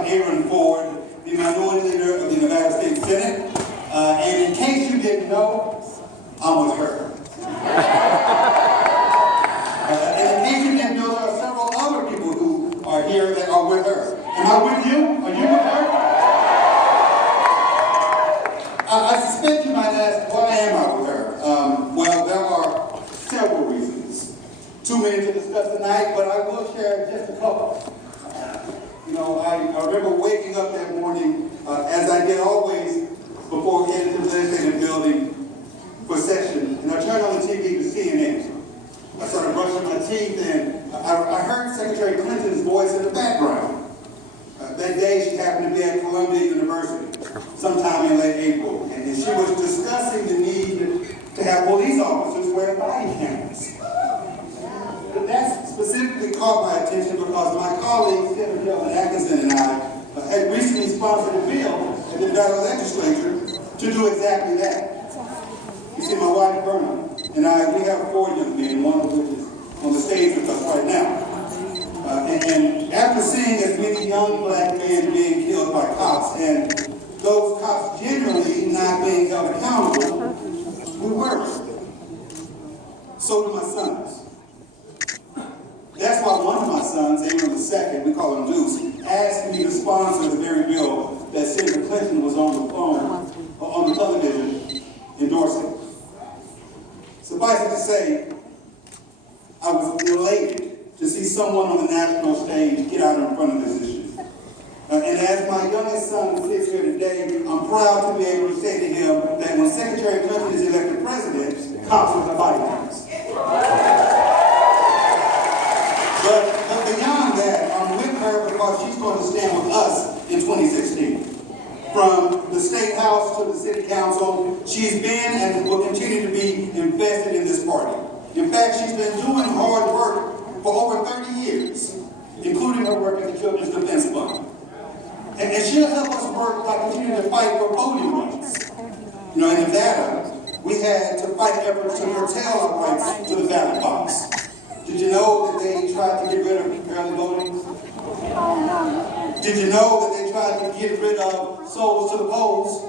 Representative Aaron Ford, the Minority Leader of the Nevada State Senate. And in case you didn't know, I'm with her. And in case you didn't know, there are several other people who are here that are with her. Am I with you? Are you with her? I suspect you might ask, why am I with her? Well, there are several reasons. Too many to discuss tonight, but I will share just a couple. You know, I remember waking up that morning, as I did always before heading to the legislative building for session, and I turned on the TV to CNN. I started brushing my teeth, and I heard Secretary Clinton's voice in the background. That day, she happened to be at Columbia University, sometime in late April, and she was discussing the need to have police officers wear body cameras. That specifically caught my attention because my colleague, Senator Kelvin Atkinson, and I had recently sponsored a bill in the Nevada legislature to do exactly that. You see, my wife, Verna, and I, we have 4 young men, one of which is on the stage with us right now. And after seeing as many young black men being killed by cops, and those cops generally not being held accountable, we worry. So do my sons. That's why one of my sons, Aaron II, we call him Deuce, asked me to sponsor the very bill that Senator Clinton was on the phone, on the television, endorsing. Suffice it to say, I was elated to see someone on the national stage get out in front of this issue. And as my youngest son sits here today, I'm proud to be able to say to him that when Secretary Clinton is elected president, cops will have body cameras. But beyond that, I'm with her because she's going to stand with us in 2016. From the State House to the City Council, she's been and will continue to be invested in this party. In fact, she's been doing hard work for over 30 years, including her work at the Children's Defense Fund. And she'll help us work by continuing to fight for voting rights. You know, in Nevada, we had to fight efforts to curtail our rights to the ballot box. Did you know that they tried to get rid of early voting? Did you know that they tried to get rid of souls to the polls?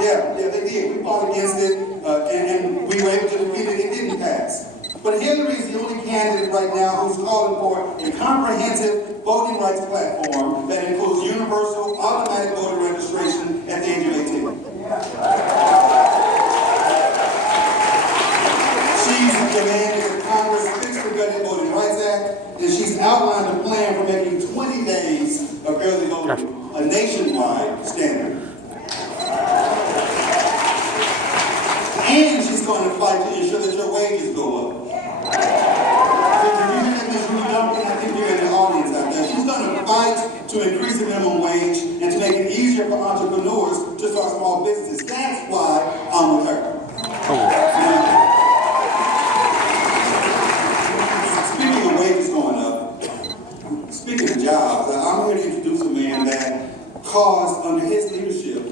Yeah, they did. We fought against it, and we were able to defeat it. It didn't pass. But Hillary is the only candidate right now who's calling for a comprehensive voting rights platform that includes universal automatic voter registration at the age of 18. She's demanded that Congress fix the Gun Voting Rights Act, and she's outlined a plan for making 20 days of early voting a nationwide standard. And she's going to fight to ensure that your wages go up. I think you're in the audience out there. She's going to fight to increase the minimum wage and to make it easier for entrepreneurs to start small businesses. That's why I'm with her. Speaking of wages going up, speaking of jobs, I'm here to introduce a man that caused, under his leadership,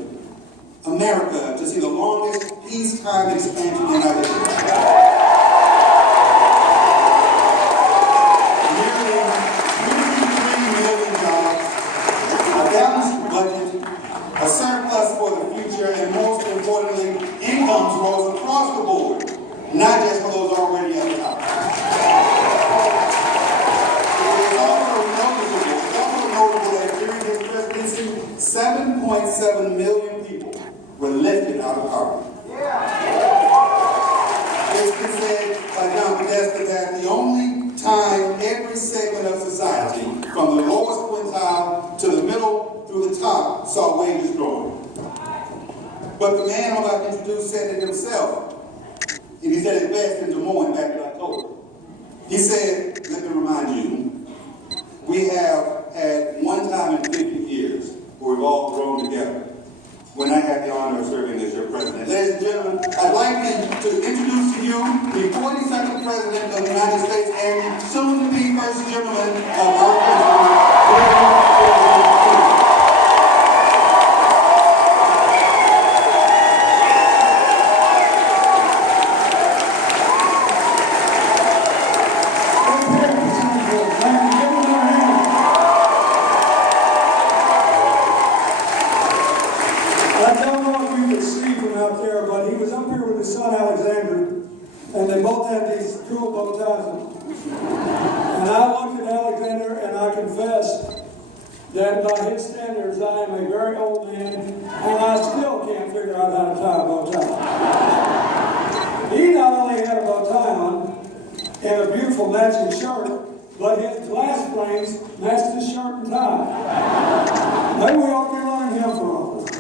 America to see the longest peacetime expansion in the United States. A surplus for the future, and most importantly, incomes rose across the board, not just for those already at the top. It is also notable that during his presidency, 7.7 million people were lifted out of poverty. It's been said by John Podesta that the only time every segment of society, from the lowest quintile to the middle through the top, saw wages growing. But the man I'm about to introduce said it himself, and he said it best in Des Moines back in October. He said, let me remind you, we have had one time in 50 years where we've all grown together, when I had the honor of serving as your president. Ladies and gentlemen, I'd like to introduce to you the 42nd President of the United States and soon to be First Gentleman of our country. confess that by his standards, I am a very old man, and I still can't figure out how to tie a bow tie. He not only had a bow tie on and a beautiful matching shirt, but his glass frames matched his shirt and tie. Maybe we ought to be running him for office.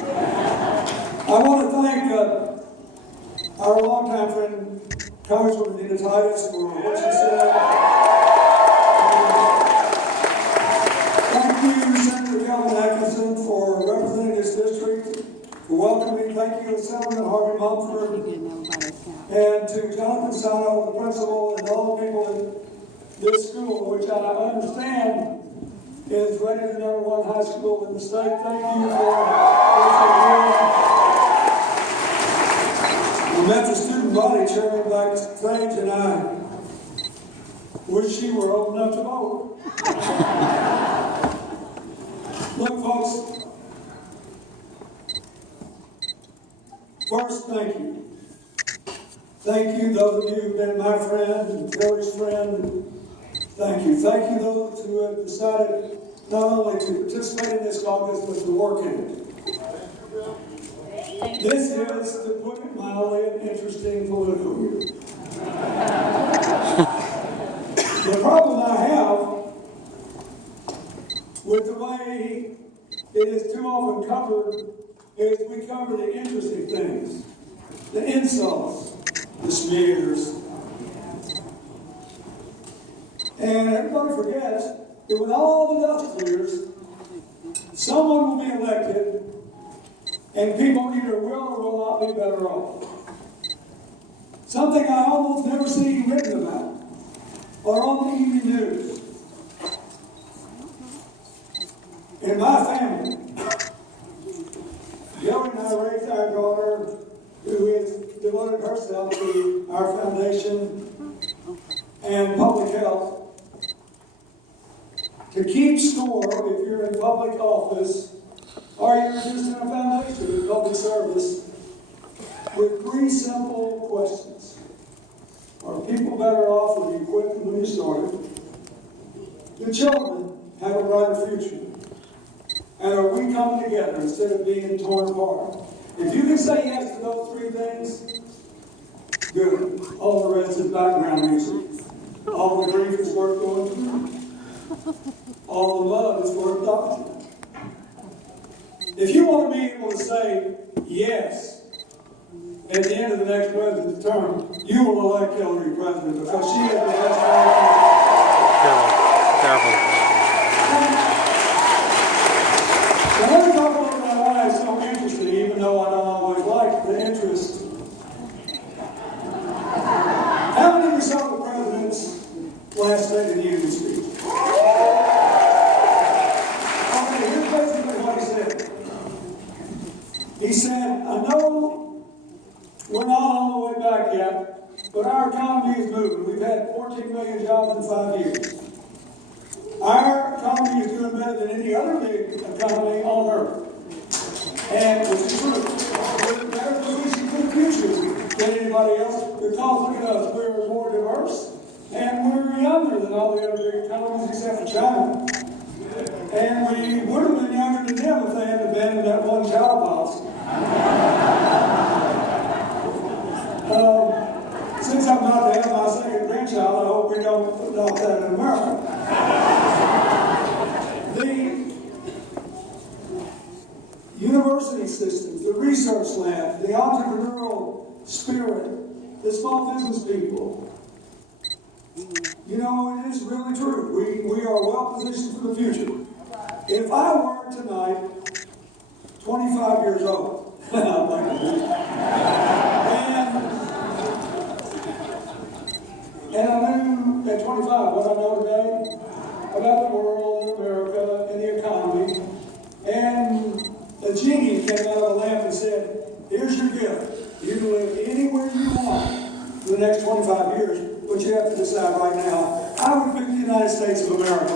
I want to thank our longtime friend, Congresswoman Nina Titus, for what she said. Thank you, Senator Calvin Atkinson, for representing this district, for welcoming. Thank you to Senator Harvey Mumford, and to Jonathan Sano, the principal, and all the people in this school, which I understand is rated the #1 high school in the state. Thank you for what you're doing. We met the student body chairman backstage, and I wish you were old enough to vote. Look, folks, first, thank you. Thank you, those of you who've been my friend and Terry's friend. Thank you. Thank you, those who have decided not only to participate in this caucus, but to work in it. This is, to put it mildly, an interesting political year. The problem I have with the way it is too often covered is we cover the interesting things, the insults, the smears. And everybody forgets that when all the dust clears, someone will be elected and people either will or will not be better off. Something I almost never see written about or on the evening news. In my family, Joey and I raised our daughter, who has devoted herself to our foundation and public health, to keep score if you're in public office or you're just in a foundation in public service, with 3 simple questions. Are people better off when you quit than when you started? Do children have a brighter future? And are we coming together instead of being torn apart? If you can say yes to those 3 things, good. All the rest is background music. All the grief is worth going through. All the love is worth dodging. If you want to be able to say yes at the end of the next president's term, you will elect Hillary president because she is the best Careful. Now, let me talk a little about why it's so interesting, even though I don't always like the interest. How many of you saw the president's last State of the Union speech? Okay, here's basically what he said. He said, I know we're not on the way back yet, but our economy is moving. We've had 14 million jobs in 5 years. Our economy is doing better than any other big economy on earth. And which is true. We're in a better position for the future than anybody else because look at us, we're more diverse and we're younger than all the other big economies except for China. And we would have been younger than them if they hadn't abandoned that one child policy. Since I'm about to have my second grandchild, I hope we don't adopt that in America. The university systems, the research labs, the entrepreneurial spirit, the small business people. You know, it is really true. We are well positioned for the future. If I were tonight 25 years old, I'd like to be, and I knew at 25 what I know today about the world, America, and the economy, and a genie came out of a lamp and said, here's your gift. You can live anywhere you want for the next 25 years, but you have to decide right now. I would pick the United States of America.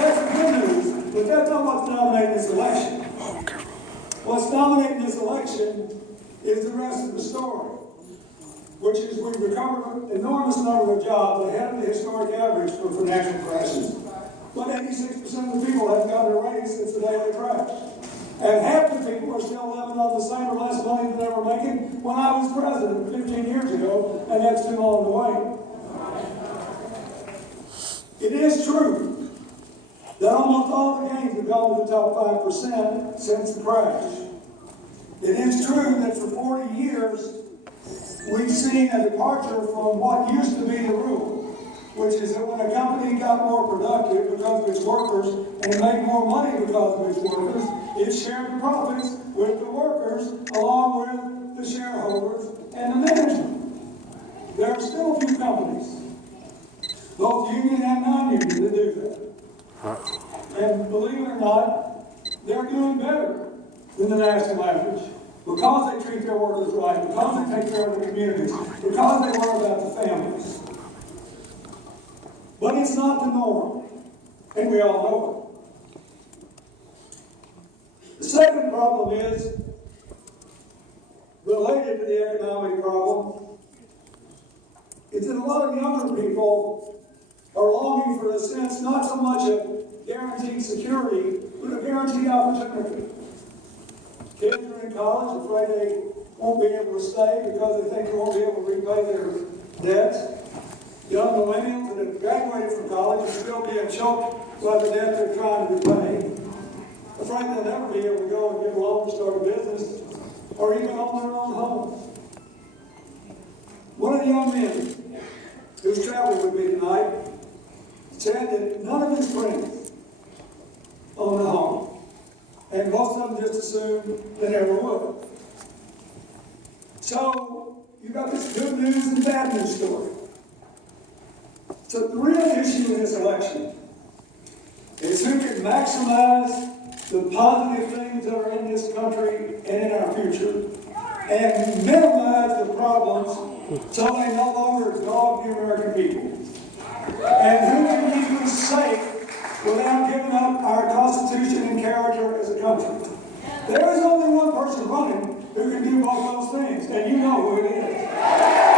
That's the good news, but that's not what's dominating this election. What's dominating this election is the rest of the story, which is we've recovered enormous number of jobs ahead of the historic average for financial crashes. But 86% of the people haven't gotten a raise since the day of the crash. And half the people are still living on the same or less money that they were making when I was president 15 years ago, and that's still on the way. It is true that almost all the gains have gone to the top 5% since the crash. It is true that for 40 years, we've seen a departure from what used to be the rule, which is that when a company got more productive because of its workers and made more money because of its workers, it shared the profits with the workers along with the shareholders and the management. There are still a few companies, both union and non-union, that do that. And believe it or not, they're doing better than the national average because they treat their workers right, because they take care of the communities, because they worry about the families. But it's not the norm, and we all know it. The second problem is related to the economic problem, is that a lot of younger people are longing for a sense, not so much of guaranteed security, but a guaranteed opportunity. Kids are in college afraid they won't be able to stay because they think they won't be able to repay their debts. Young millennials that have graduated from college are still being choked by the debt they're trying to repay. Afraid they'll never be able to go and get a loan to start a business or even own their own home. One of the young men who's traveling with me tonight said that none of his friends own a home. And most of them just assumed they never would. So, you got this good news and bad news story. So the real issue in this election is who can maximize the positive things that are in this country and in our future and minimize the problems so they no longer dog the American people. And who can keep us safe without giving up our Constitution and character as a country. There is only one person running who can do both those things, and you know who it is.